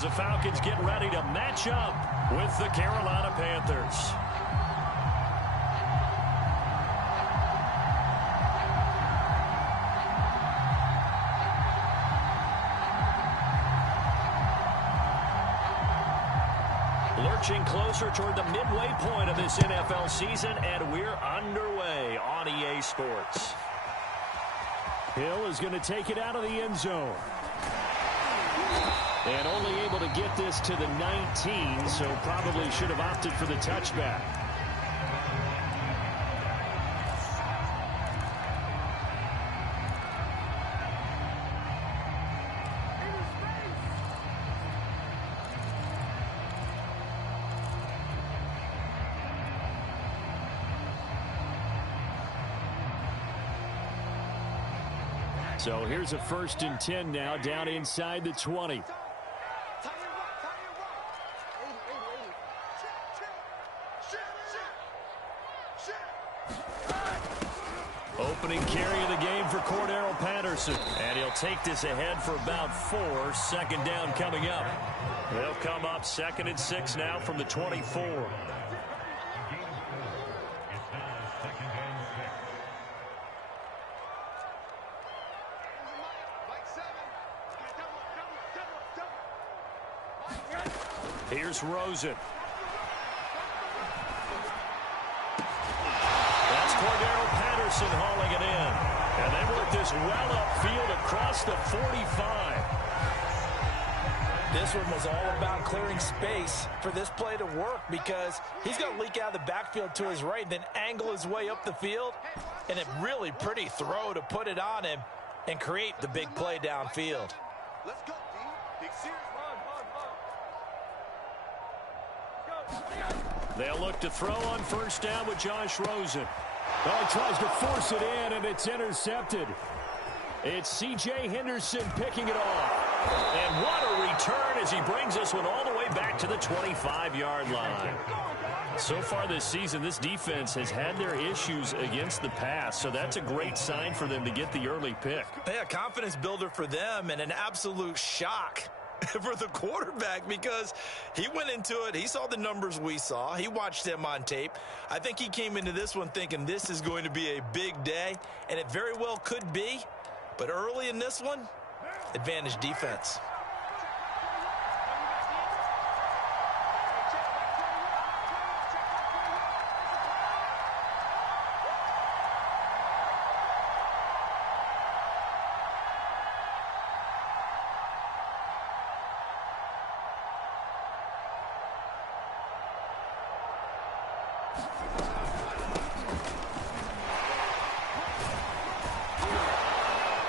as the Falcons get ready to match up with the Carolina Panthers. Lurching closer toward the midway point of this NFL season, and we're underway on EA Sports. Hill is going to take it out of the end zone. And only able to get this to the 19, so probably should have opted for the touchback. So here's a 1st and 10 now, down inside the 20. Opening carry of the game for Cordero Patterson. And he'll take this ahead for about 4. 2nd down coming up. They'll come up 2nd and 6 now from the 24. Here's Rosen. That's Cordero Patterson hauling it in. And they work this well upfield across the 45. This one was all about clearing space for this play to work because he's going to leak out of the backfield to his right, then angle his way up the field. And a really pretty throw to put it on him and create the big play downfield. Let's go, D. Big series. They'll look to throw on 1st down with Josh Rosen. Oh, he tries to force it in, and it's intercepted. It's C.J. Henderson picking it off. And what a return as he brings this one all the way back to the 25-yard line. So far this season, this defense has had their issues against the pass, so that's a great sign for them to get the early pick. Yeah, confidence builder for them and an absolute shock for the quarterback because he went into it. He saw the numbers we saw. He watched them on tape. I think he came into this one thinking this is going to be a big day, and it very well could be. But early in this one, advantage defense.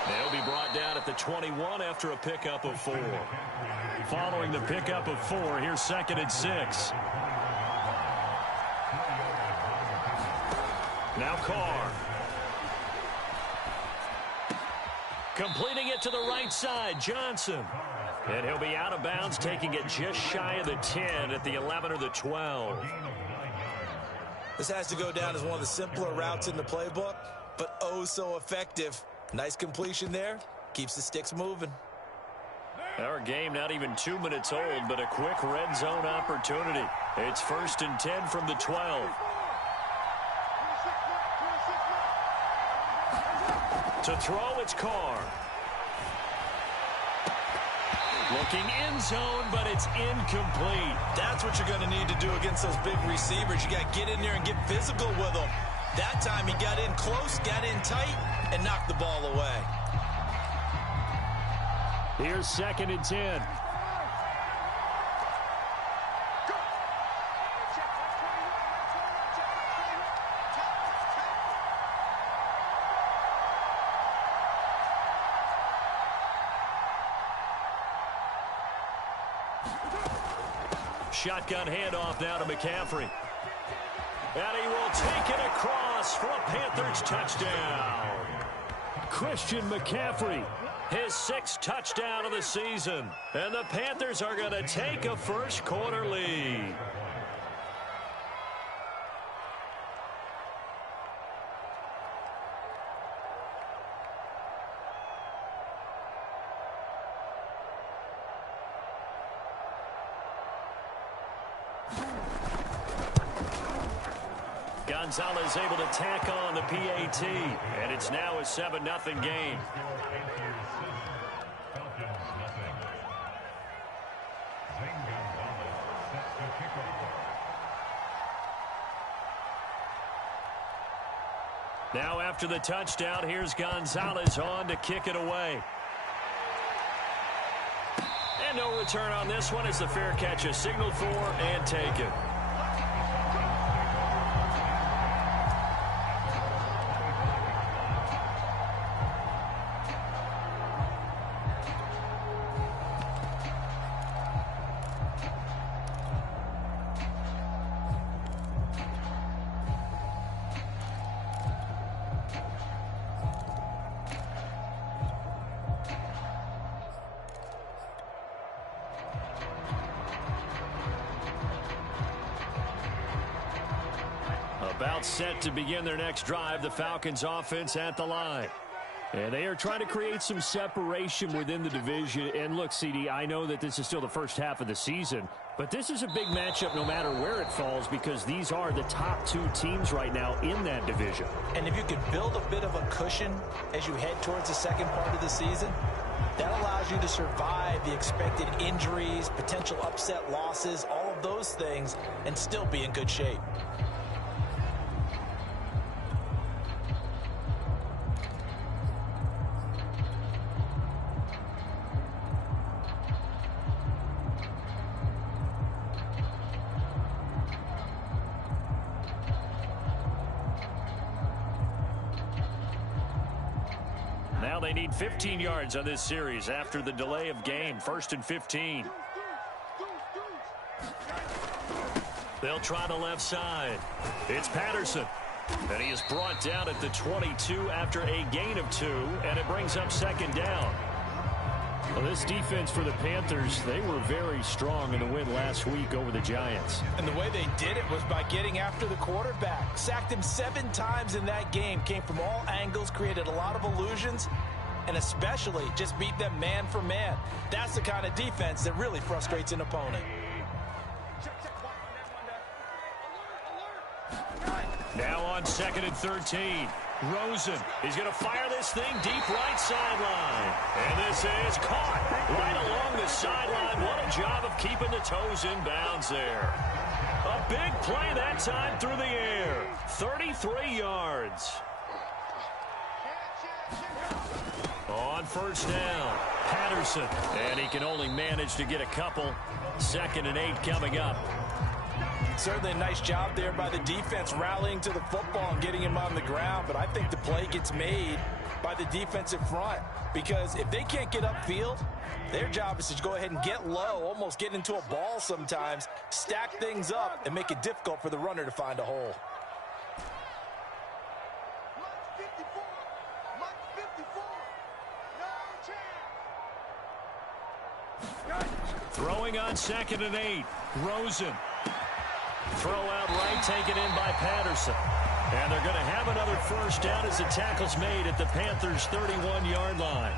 They'll be brought down at the 21 after a pickup of 4. Following the pickup of 4, here's 2nd and 6. Now Carr. Completing it to the right side, Johnson. And he'll be out of bounds, taking it just shy of the 10 at the 11 or the 12. This has to go down as one of the simpler routes in the playbook, but oh so effective. Nice completion there. Keeps the sticks moving. Our game not even 2 minutes old, but a quick red zone opportunity. It's 1st and 10 from the 12. To throw, it's Carr. Looking end zone, but it's incomplete. That's what you're going to need to do against those big receivers. You got to get in there and get physical with them. That time he got in close, got in tight, and knocked the ball away. Here's 2nd and 10. Shotgun handoff now to McCaffrey. And he will take it across for a Panthers touchdown. Christian McCaffrey. His 6th touchdown of the season. And the Panthers are going to take a first quarter lead. Gonzalez able to tack on the PAT, and it's now a 7-0 game. Now after the touchdown, here's Gonzalez on to kick it away. And no return on this one as the fair catch is signaled for and taken. About set to begin their next drive, the Falcons offense at the line. And they are trying to create some separation within the division. And look, CD, I know that this is still the first half of the season, but this is a big matchup no matter where it falls because these are the top two teams right now in that division. And if you could build a bit of a cushion as you head towards the second part of the season, that allows you to survive the expected injuries, potential upset losses, all of those things, and still be in good shape. Now they need 15 yards on this series after the delay of game. 1st and 15. They'll try the left side. It's Patterson. And he is brought down at the 22 after a gain of 2, and it brings up 2nd down. Well, this defense for the Panthers, they were very strong in the win last week over the Giants. And the way they did it was by getting after the quarterback. Sacked him 7 times in that game. Came from all angles, created a lot of illusions, and especially just beat them man for man. That's the kind of defense that really frustrates an opponent. Now on 2nd and 13. Rosen, he's going to fire this thing deep right sideline. And this is caught right along the sideline. What a job of keeping the toes in bounds there. A big play that time through the air. 33 yards. On 1st down, Patterson. And he can only manage to get a couple. 2nd and 8 coming up. Certainly a nice job there by the defense rallying to the football and getting him on the ground. But I think the play gets made by the defensive front because if they can't get upfield, their job is to go ahead and get low, almost get into a ball sometimes, stack things up, and make it difficult for the runner to find a hole. Throwing on 2nd and 8. Rosen. Throw out right, taken in by Patterson. And they're going to have another 1st down as the tackle's made at the Panthers' 31-yard line.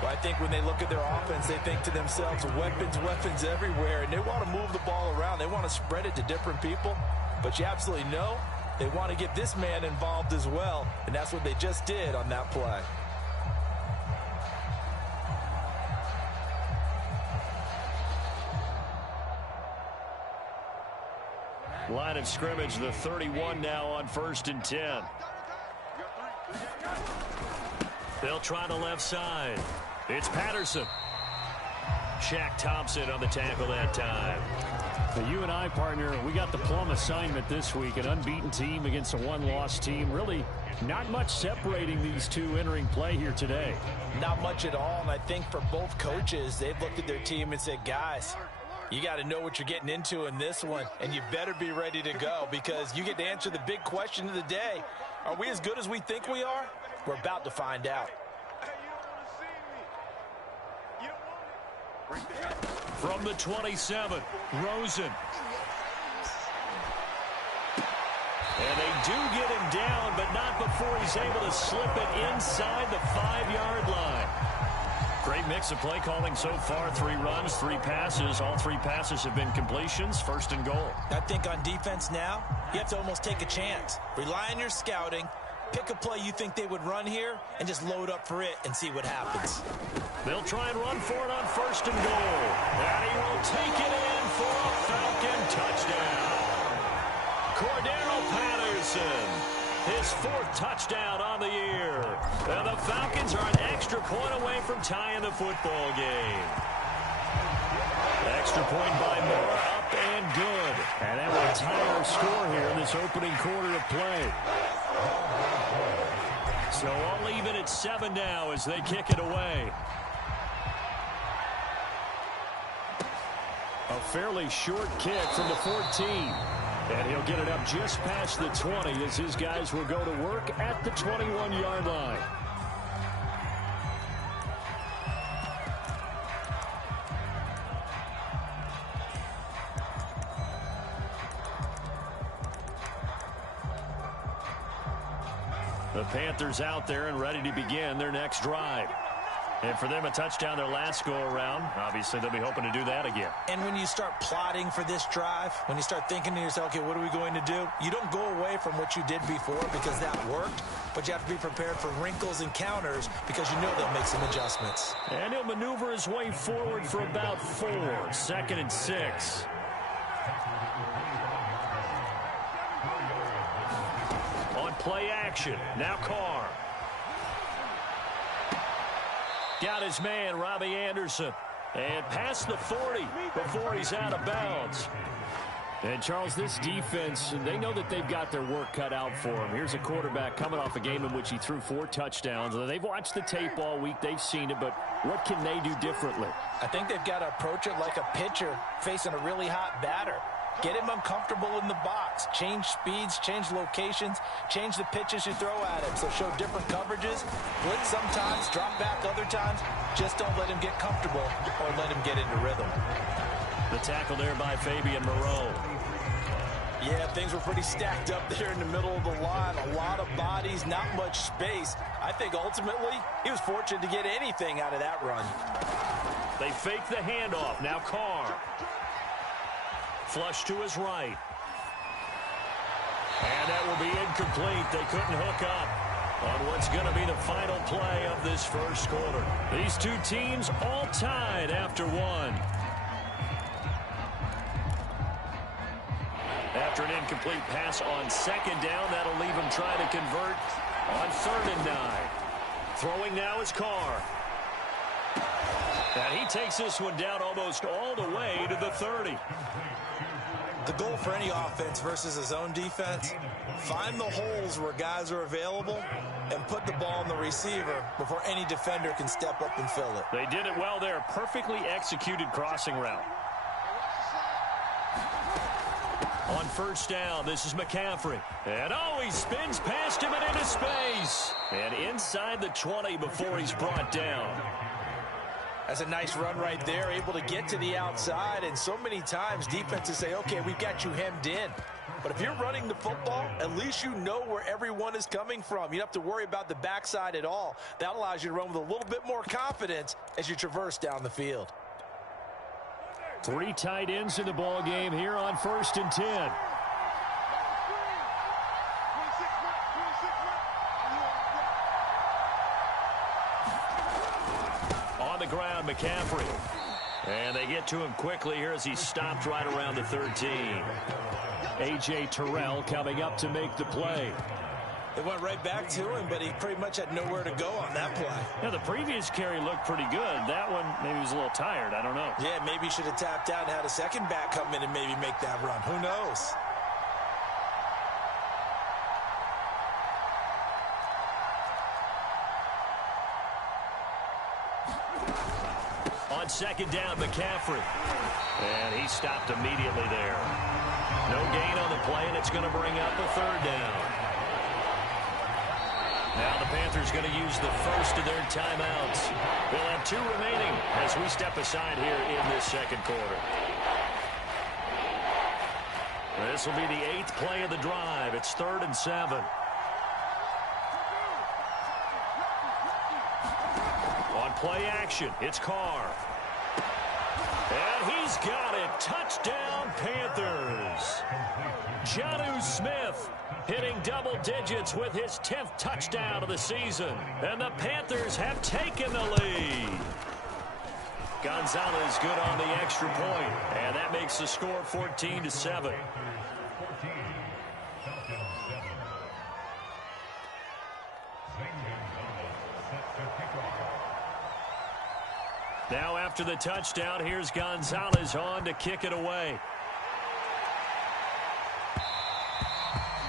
Well, I think when they look at their offense, they think to themselves, weapons everywhere, and they want to move the ball around. They want to spread it to different people. But you absolutely know they want to get this man involved as well, and that's what they just did on that play. Line of scrimmage, the 31 now on 1st and 10. They'll try the left side. It's Patterson. Shaq Thompson on the tackle that time. Now, you and I, partner, we got the plum assignment this week. An unbeaten team against a one-loss team. Really not much separating these two entering play here today. Not much at all, and I think for both coaches, they've looked at their team and said, guys, you got to know what you're getting into in this one, and you better be ready to go because you get to answer the big question of the day. Are we as good as we think we are? We're about to find out. From the 27, Rosen. And they do get him down, but not before he's able to slip it inside the 5-yard line. Great mix of play calling so far. 3 runs, 3 passes. All 3 passes have been completions. First and goal. I think on defense now, you have to almost take a chance. Rely on your scouting. Pick a play you think they would run here and just load up for it and see what happens. They'll try and run for it on first and goal. And he will take it in for a Falcon touchdown. Cordero Patterson, his 4th touchdown on the year. And the Falcons are an extra point away from tying the football game. Extra point by Moore, up and good. And that will tie our score here in this opening quarter of play. So all even at 7 now as they kick it away. A fairly short kick from the 14. And he'll get it up just past the 20 as his guys will go to work at the 21-yard line. The Panthers out there and ready to begin their next drive. And for them, a touchdown their last go-around. Obviously, they'll be hoping to do that again. And when you start plotting for this drive, when you start thinking to yourself, okay, what are we going to do? You don't go away from what you did before because that worked, but you have to be prepared for wrinkles and counters because you know they'll make some adjustments. And he'll maneuver his way forward for about 4. 2nd and 6. On play action, now Carr. Got his man, Robbie Anderson. And past the 40 before he's out of bounds. And, Charles, this defense, they know that they've got their work cut out for them. Here's a quarterback coming off a game in which he threw 4 touchdowns. They've watched the tape all week. They've seen it, but what can they do differently? I think they've got to approach it like a pitcher facing a really hot batter. Get him uncomfortable in the box. Change speeds, change locations, change the pitches you throw at him. So show different coverages. Blitz sometimes, drop back other times. Just don't let him get comfortable or let him get into rhythm. The tackle there by Fabian Moreau. Yeah, things were pretty stacked up there in the middle of the line. A lot of bodies, not much space. I think ultimately he was fortunate to get anything out of that run. They fake the handoff. Now Carr. Flush to his right. And that will be incomplete. They couldn't hook up on what's going to be the final play of this first quarter. These 2 teams all tied after 1. After an incomplete pass on 2nd down, that'll leave him trying to convert on 3rd and 9. Throwing now is Carr. And he takes this one down almost all the way to the 30. The goal for any offense versus a zone defense, find the holes where guys are available and put the ball in the receiver before any defender can step up and fill it. They did it well there. Perfectly executed crossing route. On 1st down, this is McCaffrey. And he spins past him and into space. And inside the 20 before he's brought down. That's a nice run right there, able to get to the outside. And so many times defenses say, okay, we've got you hemmed in. But if you're running the football, at least you know where everyone is coming from. You don't have to worry about the backside at all. That allows you to run with a little bit more confidence as you traverse down the field. 3 tight ends in the ball game here on 1st and 10. On the ground, McCaffrey. And they get to him quickly here as he's stopped right around the 13. A.J. Terrell coming up to make the play. They went right back to him, but he pretty much had nowhere to go on that play. Yeah, the previous carry looked pretty good. That one, maybe he was a little tired. I don't know. Yeah, maybe he should have tapped out and had a second back come in and maybe make that run. Who knows? On 2nd down, McCaffrey. And he stopped immediately there. No gain on the play, and it's going to bring up a 3rd down. Now the Panthers going to use the first of their timeouts. They'll have 2 remaining as we step aside here in this 2nd quarter. This will be the 8th play of the drive. It's 3rd and 7. On play action. It's Carr. And he's got it. Touchdown, Panthers. Jonnu Smith hitting double digits with his 10th touchdown of the season. And the Panthers have taken the lead. Gonzalez good on the extra point. And that makes the score 14-7. Now after the touchdown, here's Gonzalez on to kick it away.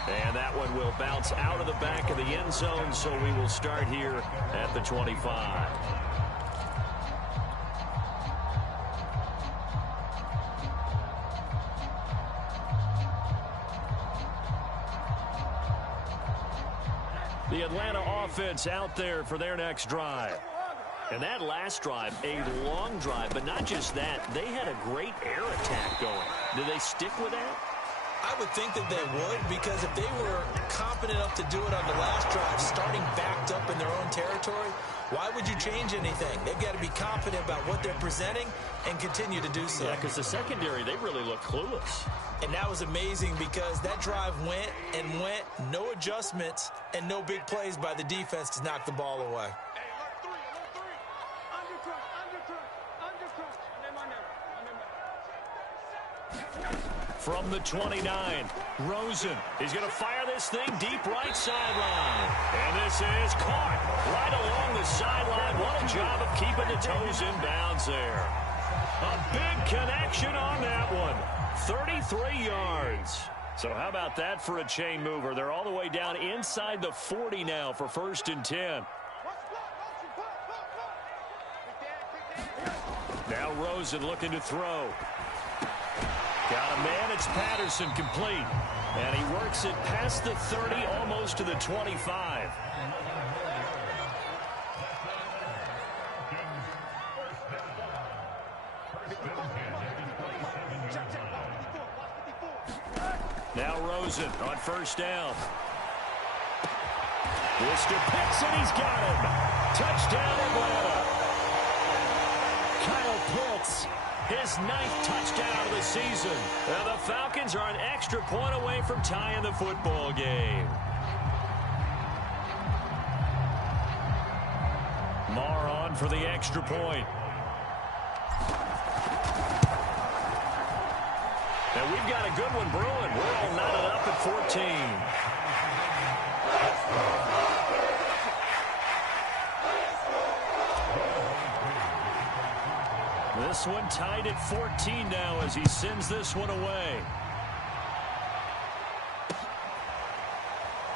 And that one will bounce out of the back of the end zone, so we will start here at the 25. The Atlanta offense out there for their next drive. And that last drive, a long drive, but not just that. They had a great air attack going. Do they stick with that? I would think that they would, because if they were confident enough to do it on the last drive, starting backed up in their own territory, why would you change anything? They've got to be confident about what they're presenting and continue to do so. Yeah, because the secondary, they really look clueless. And that was amazing because that drive went and went, no adjustments, and no big plays by the defense to knock the ball away. From the 29, Rosen is going to fire this thing deep right sideline. And this is caught right along the sideline. What a job of keeping the toes in bounds there. A big connection on that one. 33 yards. So how about that for a chain mover? They're all the way down inside the 40 now for 1st and 10. Now Rosen looking to throw. Got a man, it's Patterson complete. And he works it past the 30, almost to the 25. Now Rosen on 1st down. This to Pitts, and he's got him. Touchdown, Atlanta. Kyle Pitts. His 9th touchdown of the season. And the Falcons are an extra point away from tying the football game. Marr on for the extra point. And we've got a good one brewing. We're all knotted up at 14. This one tied at 14 now as he sends this one away.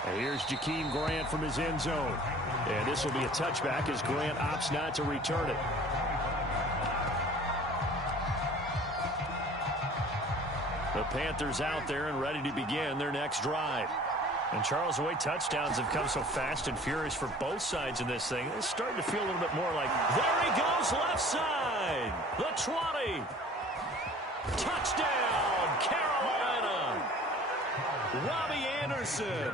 And here's Jakeem Grant from his end zone. And this will be a touchback as Grant opts not to return it. The Panthers out there and ready to begin their next drive. And Charles, the way touchdowns have come so fast and furious for both sides in this thing, it's starting to feel a little bit more like, there he goes, left side, the 20. Touchdown, Carolina. Robbie Anderson,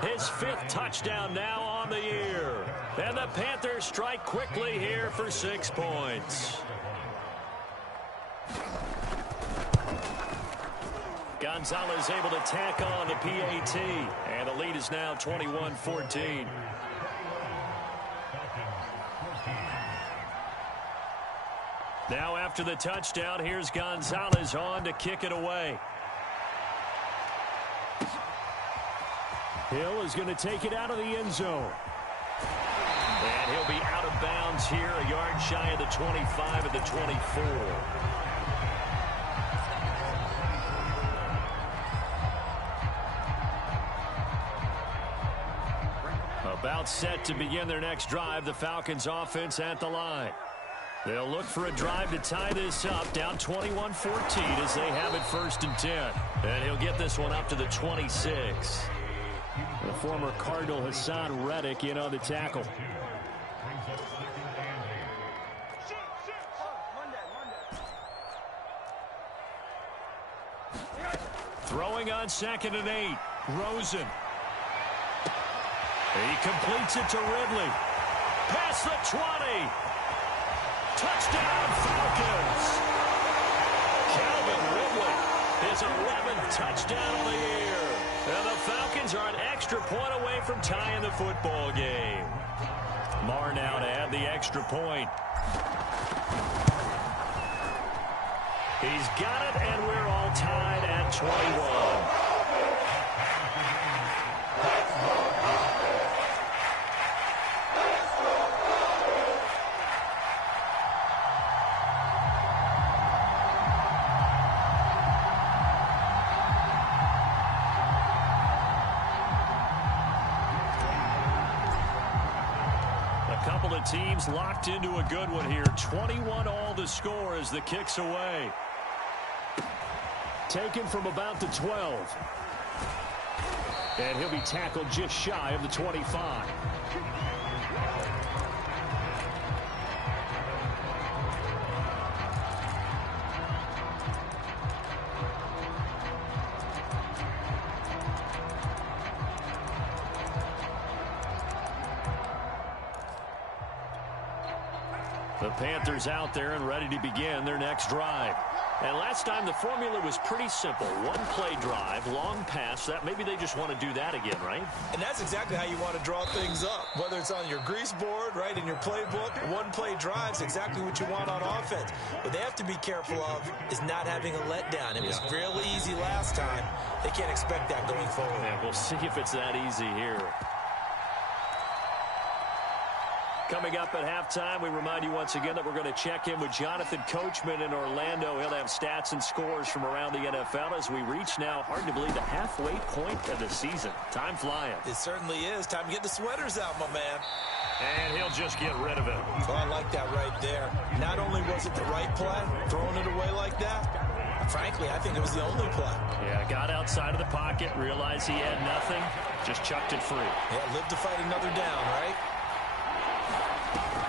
his 5th touchdown now on the year. And the Panthers strike quickly here for 6 points. Gonzalez able to tack on the PAT, and the lead is now 21-14. Now after the touchdown, here's Gonzalez on to kick it away. Hill is going to take it out of the end zone. And he'll be out of bounds here, a yard shy of the 25 at the 24. About set to begin their next drive, the Falcons offense at the line. They'll look for a drive to tie this up, down 21-14 as they have it 1st and 10. And he'll get this one up to the 26. The former Cardinal Hassan Reddick in on the tackle. Throwing on 2nd and 8, Rosen. He completes it to Ridley. Past the 20. Touchdown, Falcons. Calvin Ridley, his 11th touchdown of the year. And the Falcons are an extra point away from tying the football game. Marr now to add the extra point. He's got it, and we're all tied at 21. Teams locked into a good one here. 21 all the score as the kick's away. Taken from about the 12. And he'll be tackled just shy of the 25. The Panthers out there and ready to begin their next drive. And last time the formula was pretty simple. One play drive, long pass. That maybe they just want to do that again, right? And that's exactly how you want to draw things up. Whether it's on your grease board, right, in your playbook, one play drive's exactly what you want on offense. What they have to be careful of is not having a letdown. It was real easy last time. They can't expect that going forward. Yeah, we'll see if it's that easy here. Coming up at halftime, we remind you once again that we're going to check in with Jonathan Coachman in Orlando. He'll have stats and scores from around the NFL as we reach now, hard to believe, the halfway point of the season. Time flying. It certainly is. Time to get the sweaters out, my man. And he'll just get rid of it. Well, I like that right there. Not only was it the right play, throwing it away like that, frankly, I think it was the only play. Yeah, got outside of the pocket, realized he had nothing, just chucked it free. Yeah, lived to fight another down, right?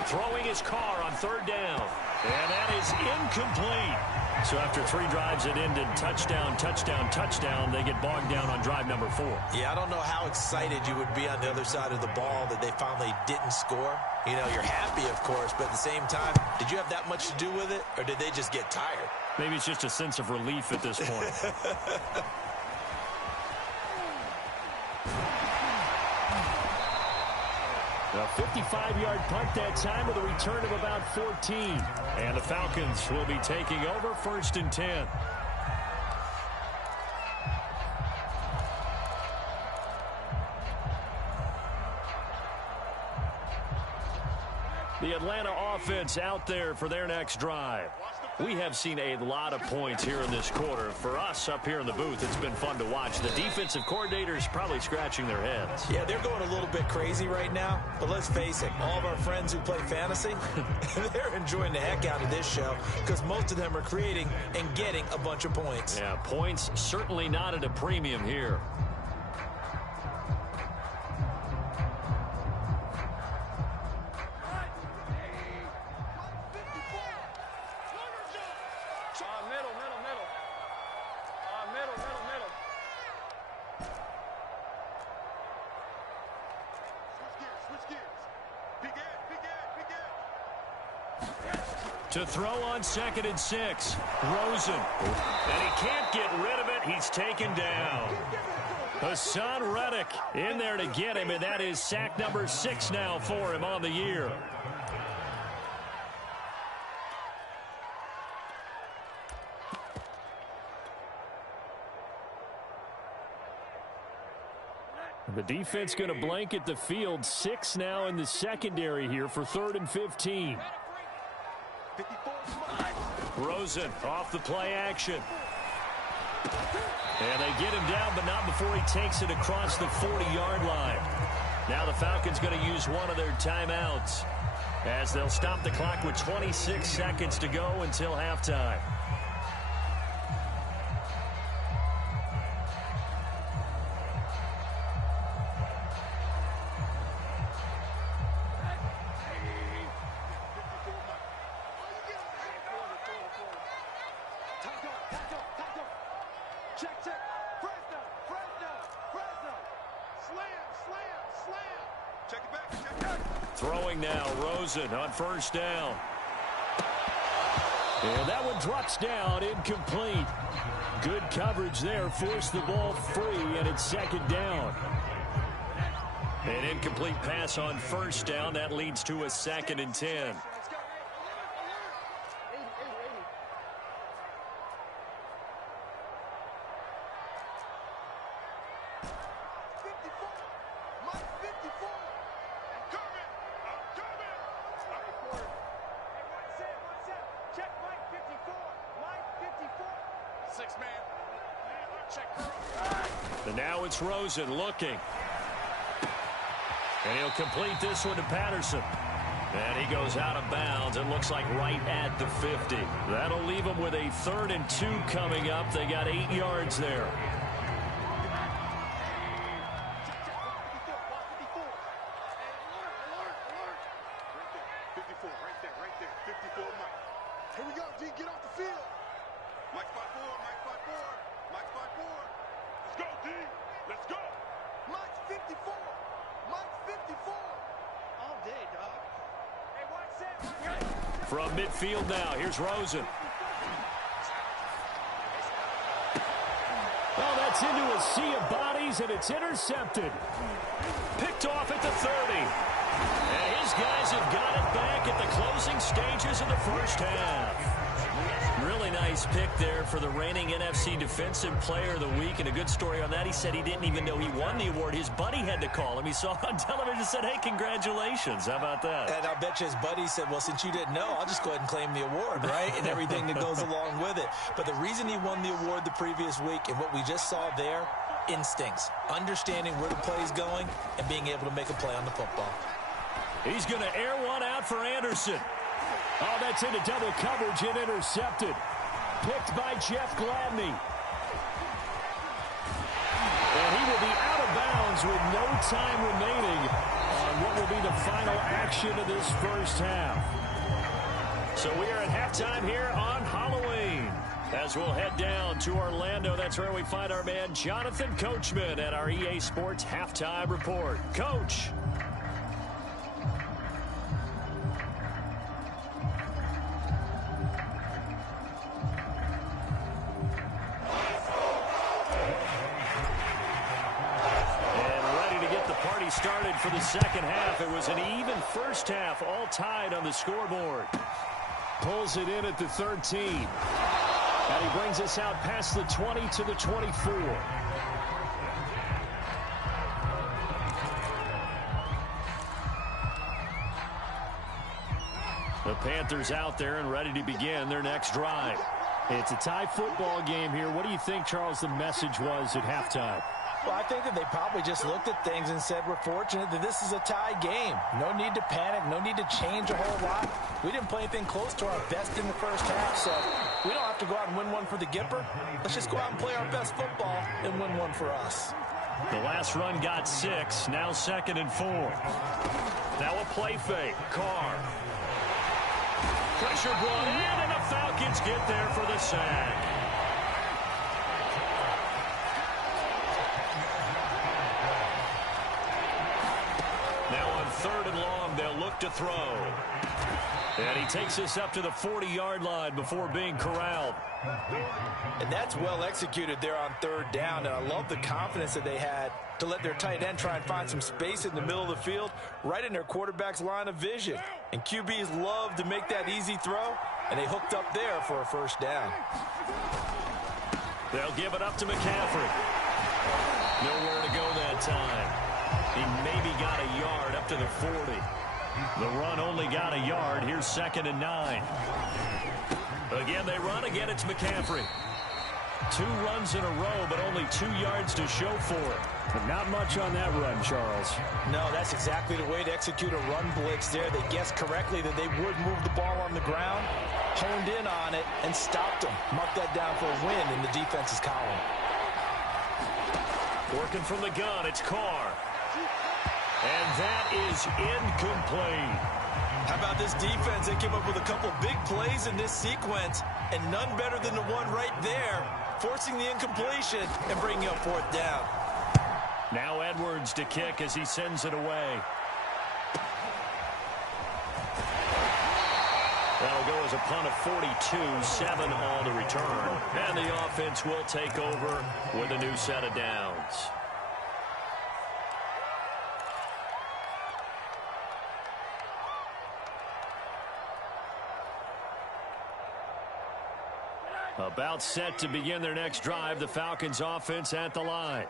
Throwing his car on third down. And that is incomplete. So after 3 drives that ended touchdown, touchdown, touchdown, they get bogged down on drive number 4. Yeah, I don't know how excited you would be on the other side of the ball that they finally didn't score. You know, you're happy, of course, but at the same time, did you have that much to do with it, or did they just get tired? Maybe it's just a sense of relief at this point. A 55-yard punt that time with a return of about 14. And the Falcons will be taking over 1st and 10. The Atlanta offense out there for their next drive. We have seen a lot of points here in this quarter. For us up here in the booth, it's been fun to watch. The defensive coordinators probably scratching their heads. Yeah, they're going a little bit crazy right now. But let's face it, all of our friends who play fantasy, they're enjoying the heck out of this show because most of them are creating and getting a bunch of points. Yeah, points certainly not at a premium here. To throw on 2nd and 6. Rosen. And he can't get rid of it. He's taken down. Hassan Reddick in there to get him, and that is sack number 6 now for him on the year. The defense going to blanket the field. 6 now in the secondary here for 3rd and 15. Rosen off the play action. And they get him down, but not before he takes it across the 40-yard line. Now the Falcons going to use one of their timeouts as they'll stop the clock with 26 seconds to go until halftime. Throwing now, Rosen on 1st down. And that one drops down, incomplete. Good coverage there, forced the ball free, and it's second down. An incomplete pass on first down. That leads to a 2nd and 10. And now it's Rosen looking. And he'll complete this one to Patterson. And he goes out of bounds. It looks like right at the 50. That'll leave them with a 3rd and 2 coming up. They got 8 yards there. Here we go, D. Get off the field. Mike spot 4, Mike spot 4, Mike spot 4. Let's go, D. Let's go. Mike 54. Mike 54. All day, dog. Hey, watch that. From midfield now, here's Rosen. Well, that's into a sea of bodies, and it's intercepted. Picked off at the 30. And his guys have got it back at the closing stages of the first half. Really nice pick there for the reigning NFC Defensive Player of the Week. And a good story on that. He said he didn't even know he won the award. His buddy had to call him. He saw it on television and said, hey, congratulations. How about that? And I bet you his buddy said, well, since you didn't know, I'll just go ahead and claim the award, right? And everything that goes along with it. But the reason he won the award the previous week and what we just saw there, instincts, understanding where the play is going and being able to make a play on the football. He's going to air one out for Anderson. Oh, that's into double coverage and intercepted. Picked by Jeff Gladney. And he will be out of bounds with no time remaining on what will be the final action of this first half. So we are at halftime here on Halloween. As we'll head down to Orlando, that's where we find our man Jonathan Coachman at our EA Sports Halftime Report. Coach. Started for the second half. It was an even first half, all tied on the scoreboard. Pulls it in at the 13. And he brings us out past the 20 to the 24. The Panthers out there and ready to begin their next drive. It's a tie football game here. What do you think, Charles, the message was at halftime? Well, I think that they probably just looked at things and said, we're fortunate that this is a tie game. No need to panic. No need to change a whole lot. We didn't play anything close to our best in the first half, so we don't have to go out and win one for the Gipper. Let's just go out and play our best football and win one for us. The last run got 6. Now 2nd and 4. Now a play fake. Carr. Pressure brought in, and the Falcons get there for the sack. Now on 3rd and long, they'll look to throw. And he takes us up to the 40-yard line before being corralled. And that's well executed there on 3rd down. And I love the confidence that they had to let their tight end try and find some space in the middle of the field, right in their quarterback's line of vision. And QBs love to make that easy throw, and they hooked up there for a first down. They'll give it up to McCaffrey. Nowhere to go that time. He maybe got a yard up to the 40. The run only got a yard. Here's 2nd and 9. Again, they run. Again, it's McCaffrey. 2 runs in a row, but only 2 yards to show for it. But not much on that run, Charles. No, that's exactly the way to execute a run blitz there. They guessed correctly that they would move the ball on the ground, honed in on it, and stopped them. Mark that down for a win in the defense's column. Working from the gun, it's Carr. And that is incomplete. How about this defense? They came up with a couple big plays in this sequence, and none better than the one right there, forcing the incompletion and bringing up 4th down. Now Edwards to kick as he sends it away. That'll go as a punt of 42, 7 all to return. And the offense will take over with a new set of downs. About set to begin their next drive, the Falcons offense at the line.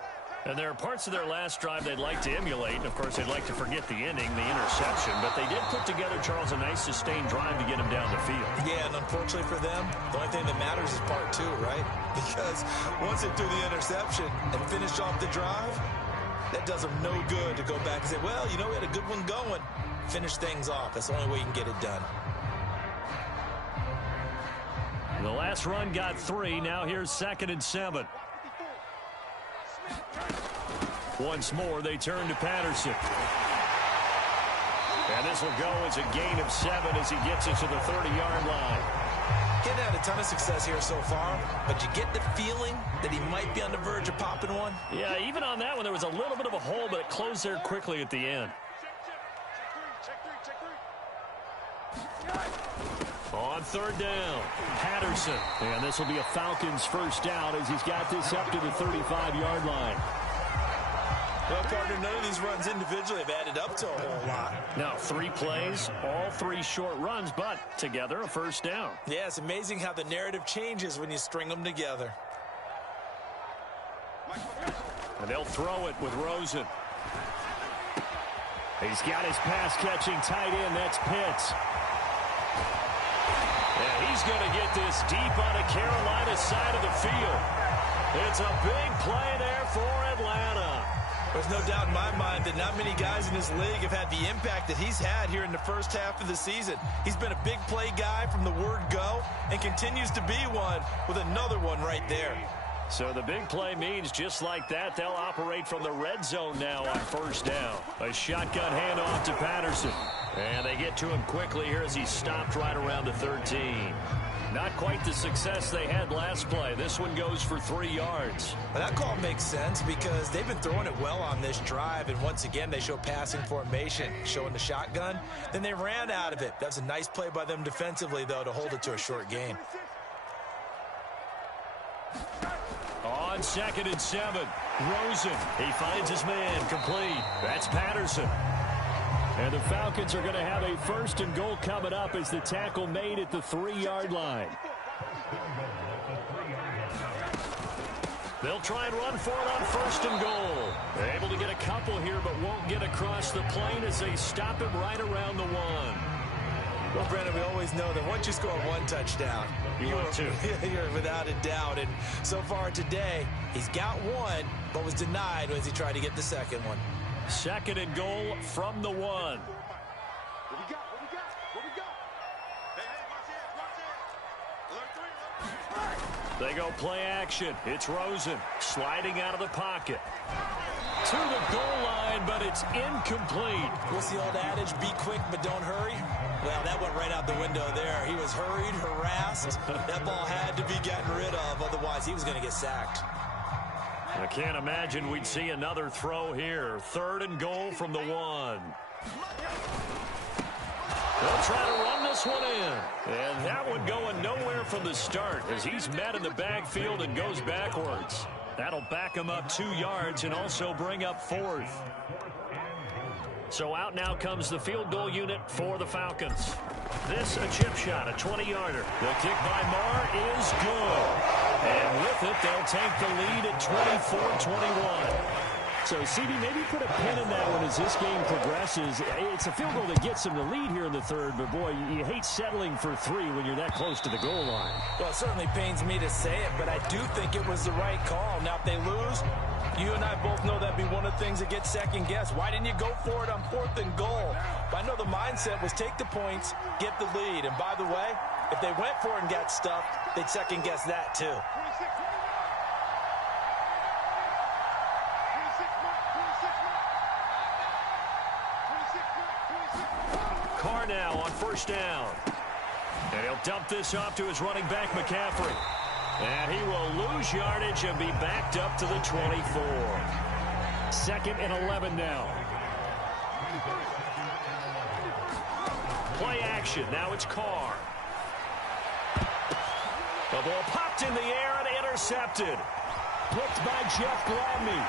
And there are parts of their last drive they'd like to emulate. And, of course, they'd like to forget the ending, the interception. But they did put together, Charles, a nice sustained drive to get him down the field. Yeah, and unfortunately for them, the only thing that matters is part 2, right? Because once they threw the interception and finished off the drive, that does them no good to go back and say, well, you know, we had a good one going. Finish things off. That's the only way you can get it done. The last run got 3. Now here's 2nd and 7. Once more, they turn to Patterson. And this will go as a gain of 7 as he gets it to the 30-yard line. Getting had a ton of success here so far, but you get the feeling that he might be on the verge of popping one. Yeah, even on that one, there was a little bit of a hole, but it closed there quickly at the end. On 3rd down, Patterson. And this will be a Falcons first down as he's got this up to the 35-yard line. Well, partner, none of these runs individually have added up to a whole lot. Now, 3 plays, all 3 short runs, but together a first down. Yeah, it's amazing how the narrative changes when you string them together. And they'll throw it with Rosen. He's got his pass-catching tight end. That's Pitts. And he's going to get this deep on the Carolina side of the field. It's a big play there for Atlanta. There's no doubt in my mind that not many guys in this league have had the impact that he's had here in the first half of the season. He's been a big play guy from the word go and continues to be one with another one right there. So the big play means just like that, they'll operate from the red zone now on first down. A shotgun handoff to Patterson. And they get to him quickly here as he stopped right around the 13. Not quite the success they had last play. This one goes for 3 yards. Well, that call makes sense because they've been throwing it well on this drive, and once again they show passing formation, showing the shotgun. Then they ran out of it. That's a nice play by them defensively, though, to hold it to a short gain. On 2nd and 7, Rosen. He finds his man complete. That's Patterson. And the Falcons are going to have a 1st and goal coming up as the tackle made at the 3-yard line. They'll try and run for it on 1st and goal. They're able to get a couple here, but won't get across the plane as they stop him right around the 1. Well, Brandon, we always know that once you score 1 touchdown, you're without a doubt. And so far today, he's got 1, but was denied as he tried to get the 2nd one. 2nd and goal from the 1. What we got? What we got? What we got? Hey, watch it. Alert 3. They go play action. It's Rosen sliding out of the pocket. To the goal line, but it's incomplete. What's the old adage? Be quick, but don't hurry. Well, that went right out the window there. He was hurried, harassed. That ball had to be gotten rid of. Otherwise, he was going to get sacked. I can't imagine we'd see another throw here. 3rd and goal from the 1. They'll try to run this one in. And that one going nowhere from the start as he's met in the backfield and goes backwards. That'll back him up 2 yards and also bring up 4th. So out now comes the field goal unit for the Falcons. This a chip shot, a 20-yarder. The kick by Marr is good. And with it, they'll take the lead at 24-21. So, CD, maybe put a pin in that one as this game progresses. It's a field goal that gets them the lead here in the 3rd, but, boy, you hate settling for 3 when you're that close to the goal line. Well, it certainly pains me to say it, but I do think it was the right call. Now, if they lose, you and I both know that'd be one of the things that gets second-guessed. Why didn't you go for it on 4th and goal? But I know the mindset was take the points, get the lead. And, by the way, if they went for it and got stuffed, they'd second-guess that, too. Carr now on 1st down. And he'll dump this off to his running back, McCaffrey. And he will lose yardage and be backed up to the 24. 2nd and 11 now. Play action. Now it's Carr. The ball popped in the air and intercepted. Picked by Jeff Gladney.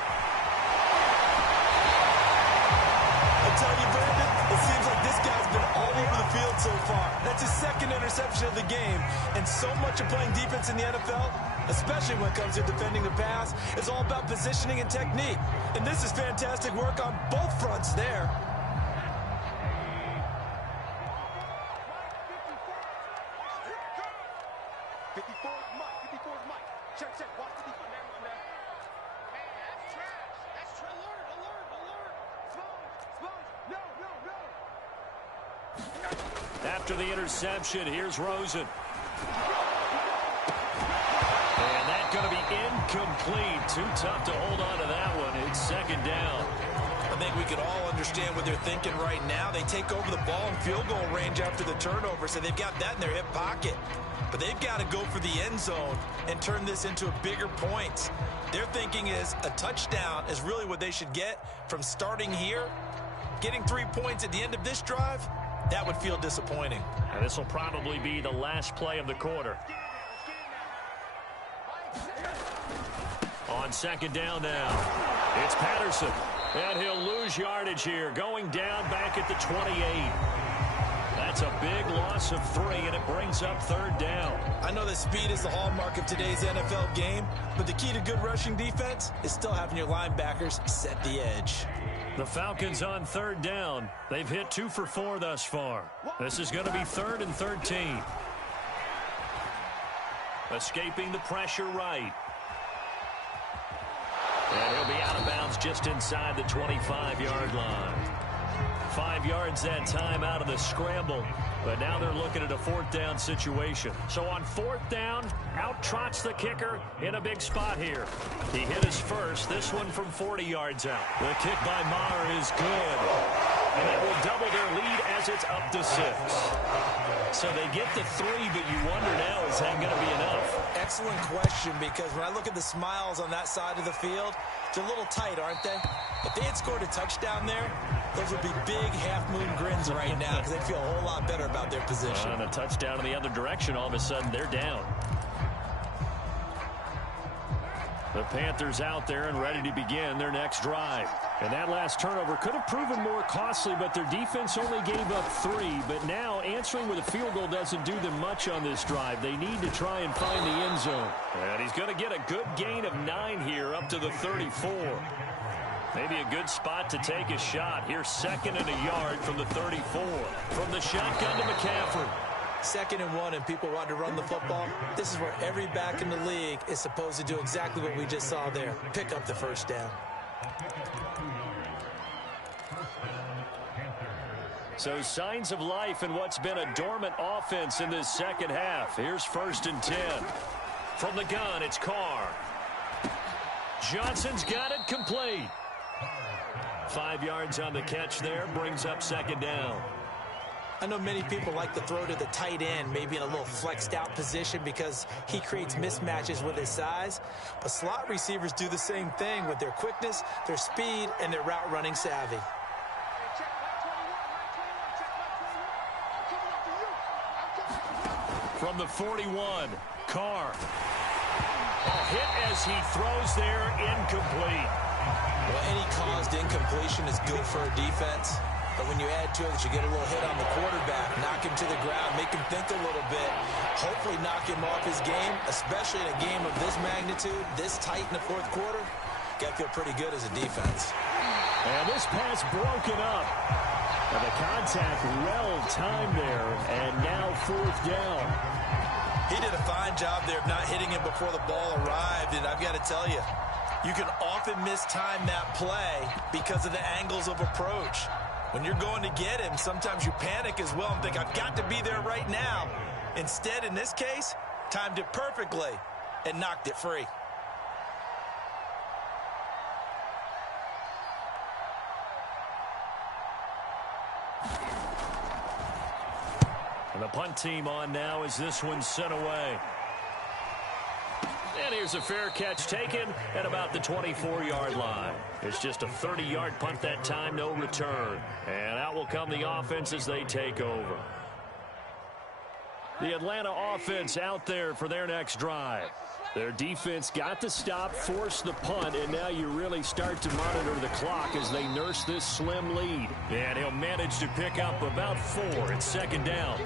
I tell you, Brandon, it seems like this guy's been all over the field so far. That's his second interception of the game. And so much of playing defense in the NFL, especially when it comes to defending the pass, is all about positioning and technique. And this is fantastic work on both fronts there. After the interception, here's Rosen. And that's going to be incomplete. Too tough to hold on to that one. It's second down. I think we can all understand what they're thinking right now. They take over the ball in field goal range after the turnover, so they've got that in their hip pocket. But they've got to go for the end zone and turn this into a bigger point. Their thinking is a touchdown is really what they should get from starting here. Getting 3 points at the end of this drive, that would feel disappointing. And this will probably be the last play of the quarter. On second down now, it's Patterson. And he'll lose yardage here, going down back at the 28. That's a big loss of 3, and it brings up third down. I know that speed is the hallmark of today's NFL game, but the key to good rushing defense is still having your linebackers set the edge. The Falcons on third down. They've hit 2 for 4 thus far. This is going to be 3rd and 13. Escaping the pressure right. And he'll be out of bounds just inside the 25-yard line. 5 yards that time out of the scramble. But now they're looking at a 4th down situation. So on 4th down, out trots the kicker in a big spot here. He hit his first, this one from 40 yards out. The kick by Maher is good. And it will double their lead as it's up to 6. So they get to 3, but you wonder now, is that going to be enough? Excellent question, because when I look at the smiles on that side of the field, they're a little tight, aren't they? If they had scored a touchdown there, those would be big half-moon grins right now because they'd feel a whole lot better about their position. And a touchdown in the other direction, all of a sudden they're down. The Panthers out there and ready to begin their next drive. And that last turnover could have proven more costly, but their defense only gave up 3. But now answering with a field goal doesn't do them much on this drive. They need to try and find the end zone. And he's going to get a good gain of 9 here up to the 34. Maybe a good spot to take a shot. Here's 2nd and a yard from the 34. From the shotgun to McCaffrey. 2nd and 1 and people want to run the football. This is where every back in the league is supposed to do exactly what we just saw there. Pick up the first down. So signs of life in what's been a dormant offense in this second half. Here's 1st and 10. From the gun, it's Carr. Johnson's got it complete. 5 yards on the catch there, brings up 2nd down. I know many people like to throw to the tight end, maybe in a little flexed out position because he creates mismatches with his size. But slot receivers do the same thing with their quickness, their speed, and their route running savvy. From the 41, Carr. A hit as he throws there, incomplete. Well, any caused incompletion is good for a defense. But when you add to it that you get a little hit on the quarterback, knock him to the ground, make him think a little bit, hopefully knock him off his game, especially in a game of this magnitude, this tight in the 4th quarter, got to feel pretty good as a defense. And this pass broken up. And the contact well timed there, and now 4th down. He did a fine job there of not hitting him before the ball arrived, and I've got to tell you, you can often mistime that play because of the angles of approach. When you're going to get him, sometimes you panic as well and think, I've got to be there right now. Instead, in this case, timed it perfectly and knocked it free. And the punt team on now as this one's sent away. And here's a fair catch taken at about the 24-yard line. It's just a 30-yard punt that time, no return. And out will come the offense as they take over. The Atlanta offense out there for their next drive. Their defense got the stop, forced the punt, and now you really start to monitor the clock as they nurse this slim lead. And he'll manage to pick up about 4. It's second down.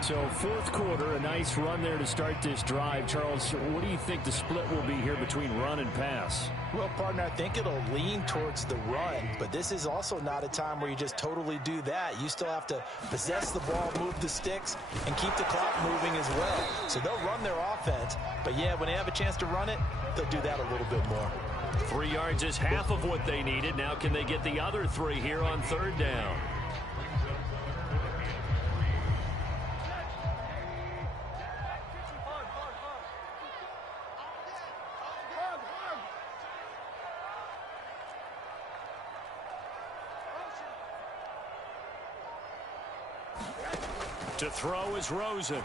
So fourth quarter, a nice run there to start this drive. Charles, what do you think the split will be here between run and pass? Well, partner, I think it'll lean towards the run, but this is also not a time where you just totally do that. You still have to possess the ball, move the sticks, and keep the clock moving as well. So they'll run their offense, but yeah, when they have a chance to run it, they'll do that a little bit more. 3 yards is half of what they needed. Now can they get the other 3 here on third down? To throw is Rosen.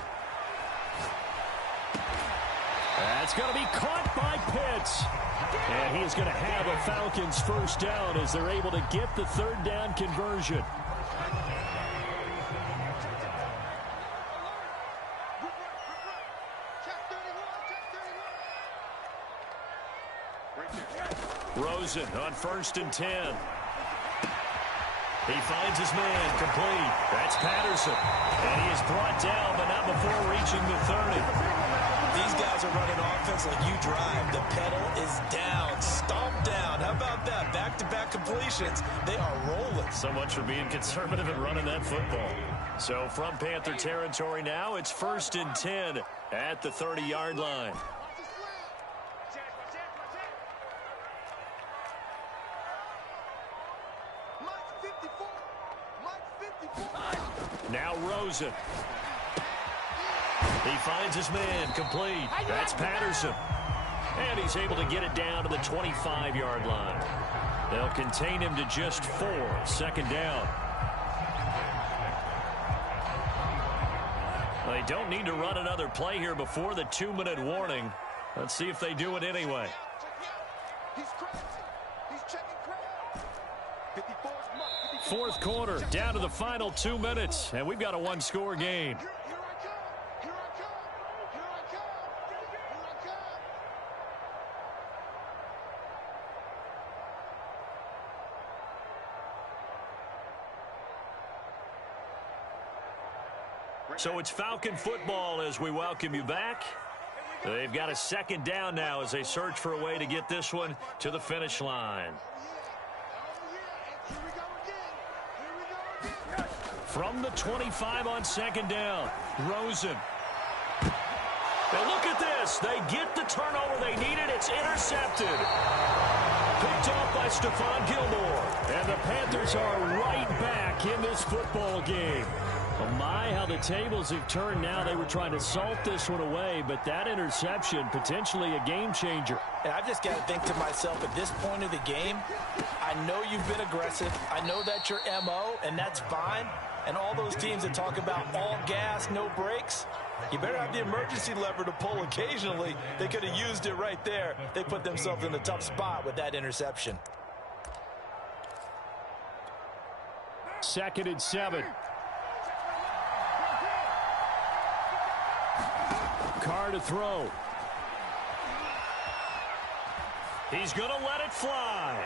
That's going to be caught by Pitts. And he is going to have a Falcons first down as they're able to get the third down conversion. Rosen on 1st and 10. He finds his man complete. That's Patterson. And he is brought down, but not before reaching the 30. These guys are running offense like you drive. The pedal is down, stomped down. How about that? Back-to-back completions. They are rolling. So much for being conservative and running that football. So from Panther territory now, it's 1st and 10 at the 30-yard line. Now Rosen. He finds his man complete. That's Patterson. And he's able to get it down to the 25-yard line. They'll contain him to just 4. Second down. They don't need to run another play here before the 2-minute warning. Let's see if they do it anyway. Fourth quarter, down to the final 2 minutes, and we've got a 1-score game. So it's Falcon football as we welcome you back. They've got a second down now as they search for a way to get this one to the finish line. From the 25 on second down, Rosen. Now look at this. They get the turnover they needed. It's intercepted. Picked off by Stephon Gilmore. And the Panthers are right back in this football game. Oh my, how the tables have turned now. They were trying to salt this one away, but that interception, potentially a game changer. And I've just got to think to myself, at this point of the game, I know you've been aggressive. I know that's your MO, and that's fine. And all those teams that talk about all gas, no brakes, you better have the emergency lever to pull occasionally. They could have used it right there. They put themselves in a tough spot with that interception. 2nd and 7. Carr to throw. He's going to let it fly.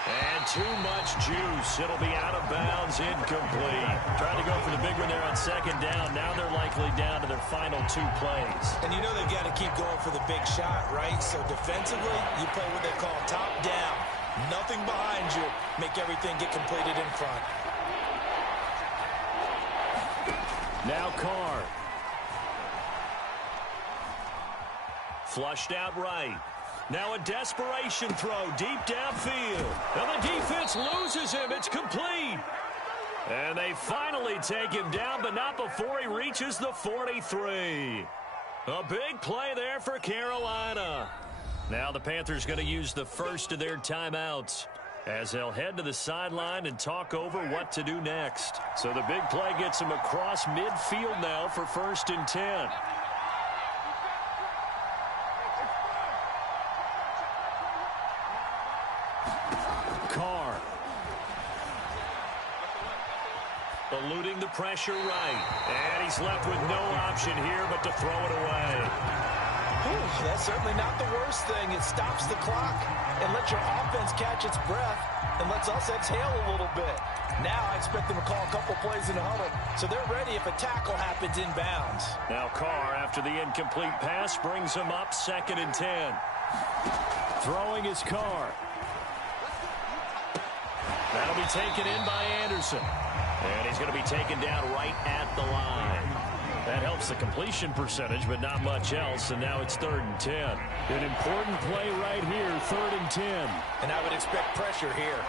And too much juice. It'll be out of bounds, incomplete. Trying to go for the big one there on second down. Now they're likely down to their final 2 plays. And you know they've got to keep going for the big shot, right? So defensively, you play what they call top down. Nothing behind you. Make everything get completed in front. Now Carr. Flushed out right. Now a desperation throw deep downfield. And the defense loses him. It's complete. And they finally take him down, but not before he reaches the 43. A big play there for Carolina. Now the Panthers going to use the first of their timeouts as they'll head to the sideline and talk over what to do next. So the big play gets them across midfield now for 1st and 10. Eluding the pressure right. And he's left with no option here but to throw it away. Whew, that's certainly not the worst thing. It stops the clock and lets your offense catch its breath and lets us exhale a little bit. Now I expect them to call a couple plays in the huddle, so they're ready if a tackle happens inbounds. Now Carr, after the incomplete pass, brings him up 2nd and 10. Throwing his Carr. That'll be taken in by Anderson. And he's going to be taken down right at the line. That helps the completion percentage, but not much else, and now it's 3rd and 10. An important play right here, 3rd and 10. And I would expect pressure here.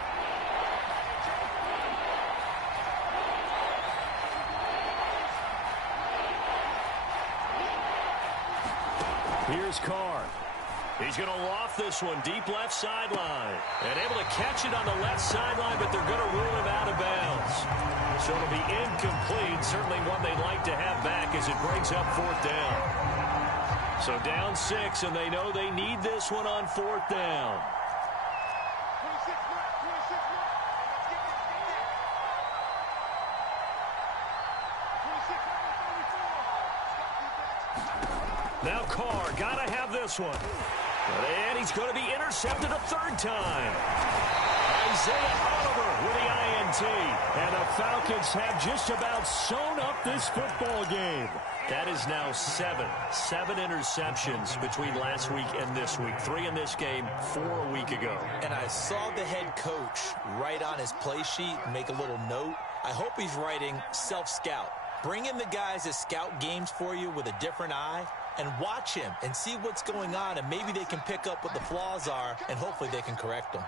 Here's Carr. He's going to loft this one deep left sideline. And able to catch it on the left sideline, but they're going to rule him out of bounds. So it'll be incomplete. Certainly one they'd like to have back as it brings up 4th down. So down 6, and they know they need this one on 4th down. 26 more. Now Carr, got to have this one. And he's going to be intercepted a 3rd time. Isaiah Oliver with the INT. And the Falcons have just about sewn up this football game. That is now 7 interceptions between last week and this week. 3 in this game, 4 a week ago. And I saw the head coach write on his play sheet, make a little note. I hope he's writing self-scout. Bring in the guys that scout games for you with a different eye and watch him and see what's going on, and maybe they can pick up what the flaws are, and hopefully they can correct them.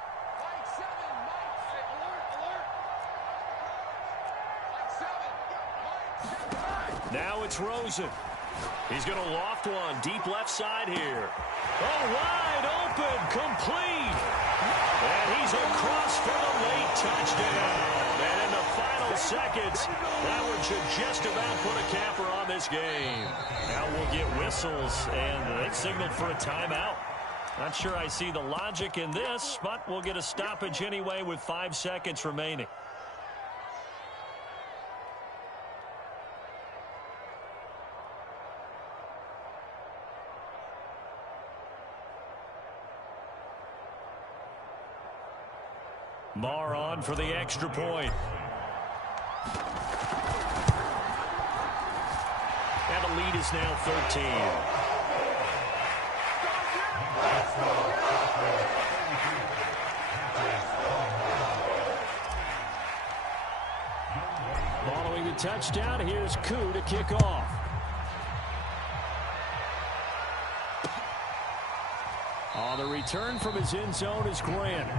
Now it's Rosen. He's going to loft one deep left side here. Oh, wide open, complete. And he's across for the late touchdown. And in the final seconds, that one should just about put a capper on this game. Now we'll get whistles, and they signaled for a timeout. Not sure I see the logic in this, but we'll get a stoppage anyway with 5 seconds remaining. Marr on for the extra point. And the lead is now 13. Following the touchdown, here's Koo to kick off. On the return from his end zone is Grant.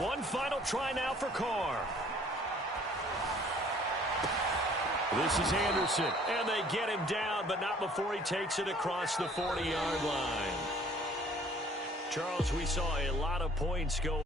One final try now for Carr. This is Anderson, and they get him down, but not before he takes it across the 40-yard line. Charles, we saw a lot of points go.